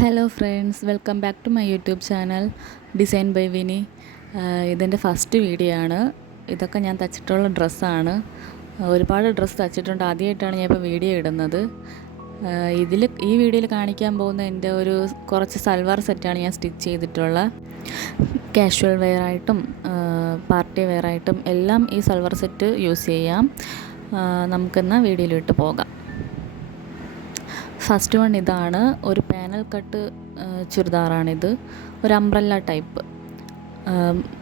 Hello friends, welcome back to my YouTube channel design by Vini. ഇതെൻ്റെ first video ആണ്. ഇതൊക്കെ ഞാൻ തച്ചിട്ടുള്ള ഡ്രസ്സാണ്. ഒരുപാട് ഡ്രസ്സ് തച്ചിട്ടുണ്ട്. ആദ്യമായിട്ടാണ് ഞാൻ ഇപ്പോൾ വീഡിയോ ഇടുന്നത്. ഈ വീഡിയോയിൽ കാണിക്കാൻ പോകുന്ന എൻ്റെ കുറച്ച് സൽവാർ സെറ്റാണ് ഞാൻ സ്റ്റിച്ച് ചെയ്തിട്ടുള്ള. കാഷ്വൽ വെയറായിട്ടും പാർട്ടി വെയറായിട്ടും എല്ലാം ഈ സൽവാർ സെറ്റ് യൂസ് ചെയ്യാം. നമുക്കെന്നാൽ വീഡിയോയിലിട്ട് പോകാം. ഫസ്റ്റ് വൺ ഇതാണ്. ഒരു പാനൽ കട്ട് ചുരിദാറാണിത്. ഒരു അംബ്രല്ല ടൈപ്പ്.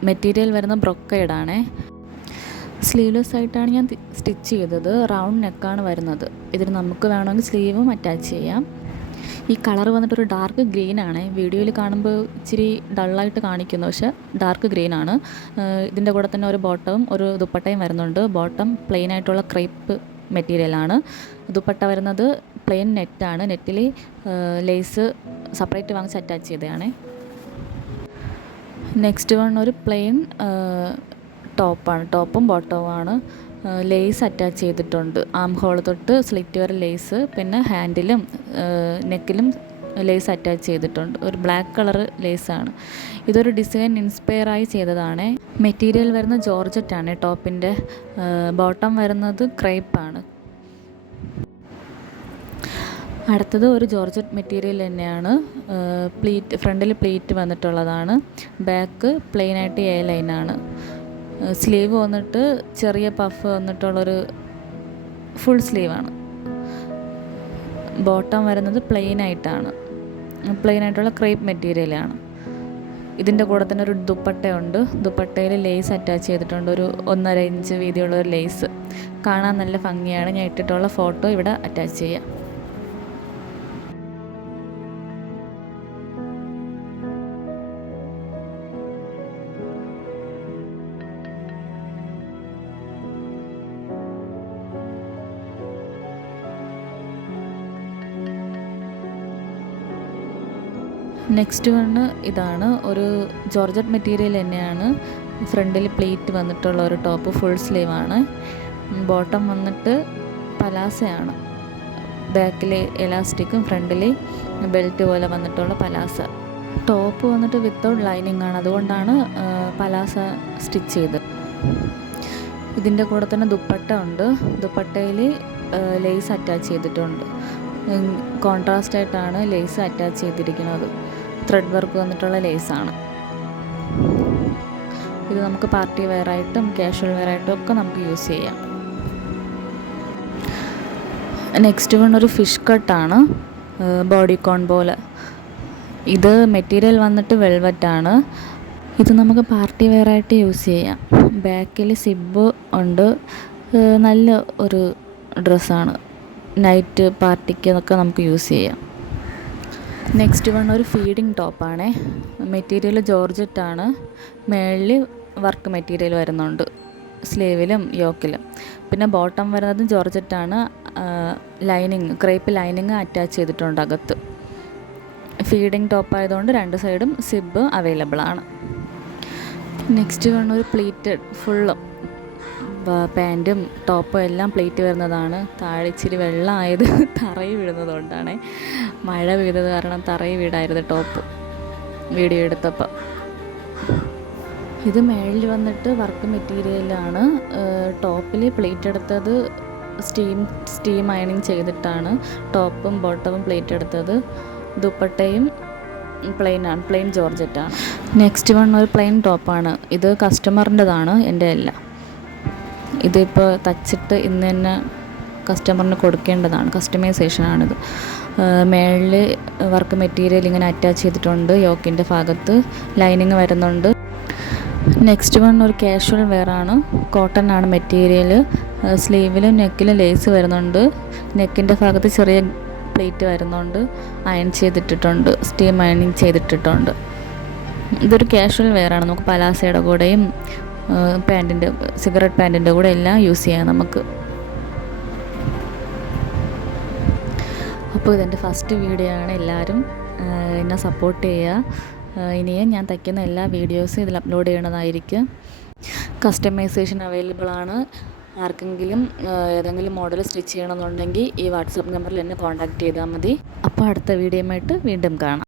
മെറ്റീരിയൽ വരുന്ന ബ്രൊക്കേഡാണേ. സ്ലീവ്ലെസ് ആയിട്ടാണ് ഞാൻ സ്റ്റിച്ച് ചെയ്തത്. റൗണ്ട് നെക്കാണ് വരുന്നത്. ഇതിന് നമുക്ക് വേണമെങ്കിൽ സ്ലീവും അറ്റാച്ച് ചെയ്യാം. ഈ കളർ വന്നിട്ടൊരു ഡാർക്ക് ഗ്രീനാണ്. വീഡിയോയിൽ കാണുമ്പോൾ ഇച്ചിരി ഡള്ളായിട്ട് കാണിക്കുന്നു, പക്ഷേ ഡാർക്ക് ഗ്രീനാണ്. ഇതിൻ്റെ കൂടെ തന്നെ ഒരു ബോട്ടവും ഒരു ദുപ്പട്ടയും വരുന്നുണ്ട്. ബോട്ടം പ്ലെയിൻ ആയിട്ടുള്ള ക്രേപ്പ് മെറ്റീരിയലാണ്. ദുപ്പട്ട വരുന്നത് പ്ലെയിൻ നെറ്റാണ്. നെറ്റിൽ ലേസ് സെപ്പറേറ്റ് വാങ്ങിച്ച് അറ്റാച്ച് ചെയ്തതാണ്. നെക്സ്റ്റ് വൺ ഒരു പ്ലെയിൻ ടോപ്പാണ്. ടോപ്പും ബോട്ടവുമാണ്. ലേസ് അറ്റാച്ച് ചെയ്തിട്ടുണ്ട്. ആം ഹോൾ തൊട്ട് സ്ലിറ്റ് വരെ ലേസ്, പിന്നെ ഹാൻഡിലും നെക്കിലും ലേസ് അറ്റാച്ച് ചെയ്തിട്ടുണ്ട്. ഒരു ബ്ലാക്ക് കളർ ലേസാണ്. ഇതൊരു ഡിസൈൻ ഇൻസ്പയറായി ചെയ്തതാണ്. മെറ്റീരിയൽ വരുന്ന ജോർജറ്റാണ്. ടോപ്പിൻ്റെ ബോട്ടം വരുന്നത് ക്രേപ്പാണ്. അടുത്തത് ഒരു ജോർജറ്റ് മെറ്റീരിയൽ തന്നെയാണ്. പ്ലീറ്റ് ഫ്രണ്ടിൽ പ്ലീറ്റ് വന്നിട്ടുള്ളതാണ്. ബാക്ക് പ്ലെയിനായിട്ട് എ ലൈനാണ്. സ്ലീവ് വന്നിട്ട് ചെറിയ പഫ് വന്നിട്ടുള്ളൊരു ഫുൾ സ്ലീവാണ്. ബോട്ടം വരുന്നത് പ്ലെയിനായിട്ടുള്ള ക്രേപ്പ് മെറ്റീരിയലാണ്. ഇതിൻ്റെ കൂടെ തന്നെ ഒരു ദുപ്പട്ടയുണ്ട്. ദുപ്പട്ടയിൽ ലേസ് അറ്റാച്ച് ചെയ്തിട്ടുണ്ട്. ഒരു 1.5 ഇഞ്ച് വീതിയുള്ള ഒരു ലേസ്. കാണാൻ നല്ല ഭംഗിയാണ്. ഞാൻ ഇട്ടിട്ടുള്ള ഫോട്ടോ ഇവിടെ അറ്റാച്ച് ചെയ്യാം. നെക്സ്റ്റ് വണ് ഇതാണ്. ഒരു ജോർജറ്റ് മെറ്റീരിയൽ തന്നെയാണ്. ഫ്രണ്ടിൽ പ്ലീറ്റ് വന്നിട്ടുള്ള ഒരു ടോപ്പ്. ഫുൾ സ്ലീവാണ്. ബോട്ടം വന്നിട്ട് പലാസയാണ്. ബാക്കിൽ എലാസ്റ്റിക്കും ഫ്രണ്ടിൽ ബെൽറ്റ് പോലെ വന്നിട്ടുള്ള പലാസ. ടോപ്പ് വന്നിട്ട് വിത്തൗട്ട് ലൈനിങ് ആണ്. അതുകൊണ്ടാണ് പലാസ സ്റ്റിച്ച് ചെയ്തത്. ഇതിൻ്റെ കൂടെ തന്നെ ദുപ്പട്ട ഉണ്ട്. ദുപ്പട്ടയിൽ ലേസ് അറ്റാച്ച് ചെയ്തിട്ടുണ്ട്. കോൺട്രാസ്റ്റ് ആയിട്ടാണ് ലേസ് അറ്റാച്ച് ചെയ്തിരിക്കുന്നത്. ത്രെഡ് വർക്ക് വന്നിട്ടുള്ള ലേസാണ്. ഇത് നമുക്ക് പാർട്ടി വെയറായിട്ടും കാഷ്വൽ വെയറായിട്ടും ഒക്കെ നമുക്ക് യൂസ് ചെയ്യാം. നെക്സ്റ്റ് വൺ ഒരു ഫിഷ് കട്ടാണ്. ബോഡിക്കോൺ പോലെ. ഇത് മെറ്റീരിയൽ വന്നിട്ട് വെൽവെറ്റാണ്. ഇത് നമുക്ക് പാർട്ടി വെയറായിട്ട് യൂസ് ചെയ്യാം. ബാക്കിൽ സിബ് ഉണ്ട്. നല്ല ഒരു ഡ്രസ്സാണ്. നൈറ്റ് പാർട്ടിക്കൊക്കെ നമുക്ക് യൂസ് ചെയ്യാം. നെക്സ്റ്റ് വൺ ഒരു ഫീഡിങ് ടോപ്പാണ്. മെറ്റീരിയൽ ജോർജറ്റാണ്. മേളിൽ വർക്ക് മെറ്റീരിയൽ വരുന്നുണ്ട് സ്ലീവിലും യോക്കിലും. പിന്നെ ബോട്ടം വരുന്നത് ജോർജറ്റാണ്. ക്രേപ്പ് ലൈനിങ് അറ്റാച്ച് ചെയ്തിട്ടുണ്ട് അകത്ത്. ഫീഡിങ് ടോപ്പ് ആയതുകൊണ്ട് 2 സൈഡും സിബ് അവൈലബിൾ ആണ്. നെക്സ്റ്റ് വൺ ഒരു പ്ലീറ്റഡ് ഫുള്ളും പാൻറ്റും ടോപ്പും എല്ലാം പ്ലേറ്റ് വരുന്നതാണ്. താഴെ ഇച്ചിരി വെള്ളമായത് തറയിൽ വീഴുന്നതുകൊണ്ടാണ്. മഴ പെയ്തത് കാരണം തറയിൽ വീടായിരുന്നു ടോപ്പ് വീഡിയോ എടുത്തപ്പോൾ. ഇത് മേളിൽ വന്നിട്ട് വർക്ക് മെറ്റീരിയലാണ്. ടോപ്പിൽ പ്ലേറ്റ് എടുത്തത് സ്റ്റീം അയണിങ് ചെയ്തിട്ടാണ്. ടോപ്പും ബോട്ടവും പ്ലേറ്റ് എടുത്തത്. ദുപ്പട്ടയും പ്ലെയിൻ ജോർജറ്റാണ്. നെക്സ്റ്റ് വൺ ഒരു പ്ലെയിൻ ടോപ്പാണ്. ഇത് കസ്റ്റമറിൻ്റെതാണ്, എൻ്റെ അല്ല. ഇതിപ്പോൾ തച്ചിട്ട് ഇന്ന് തന്നെ കസ്റ്റമറിന് കൊടുക്കേണ്ടതാണ്. കസ്റ്റമൈസേഷനാണിത്. മേളിൽ വർക്ക് മെറ്റീരിയൽ ഇങ്ങനെ അറ്റാച്ച് ചെയ്തിട്ടുണ്ട്. യോക്കിൻ്റെ ഭാഗത്ത് ലൈനിങ് വരുന്നുണ്ട്. നെക്സ്റ്റ് വൺ ഒരു കാഷ്വൽ വെയറാണ്. കോട്ടൺ ആണ് മെറ്റീരിയൽ. സ്ലീവിലും നെക്കിലും ലേസ് വരുന്നുണ്ട്. നെക്കിൻ്റെ ഭാഗത്ത് ചെറിയ പ്ലേറ്റ് വരുന്നുണ്ട്. അയൺ ചെയ്തിട്ടിട്ടുണ്ട്. സ്റ്റീം അയണിങ് ചെയ്തിട്ടിട്ടുണ്ട്. ഇതൊരു കാഷ്വൽ വെയറാണ്. നമുക്ക് പലാസയുടെ കൂടെയും സിഗരറ്റ് പാൻറ്റിൻ്റെ കൂടെ എല്ലാം യൂസ് ചെയ്യാം നമുക്ക്. അപ്പോൾ ഇതെൻ്റെ ഫസ്റ്റ് വീഡിയോ ആണ്. എല്ലാവരും എന്നെ സപ്പോർട്ട് ചെയ്യുക. ഇനിയും ഞാൻ തയ്ക്കുന്ന എല്ലാ വീഡിയോസും ഇതിൽ അപ്ലോഡ് ചെയ്യണതായിരിക്കും. കസ്റ്റമൈസേഷൻ അവൈലബിൾ ആണ്. ആർക്കെങ്കിലും ഏതെങ്കിലും മോഡൽ സ്റ്റിച്ച് ചെയ്യണമെന്നുണ്ടെങ്കിൽ ഈ വാട്സപ്പ് നമ്പറിൽ എന്നെ കോൺടാക്റ്റ് ചെയ്താൽ മതി. അപ്പോൾ അടുത്ത വീഡിയോയുമായിട്ട് വീണ്ടും കാണാം.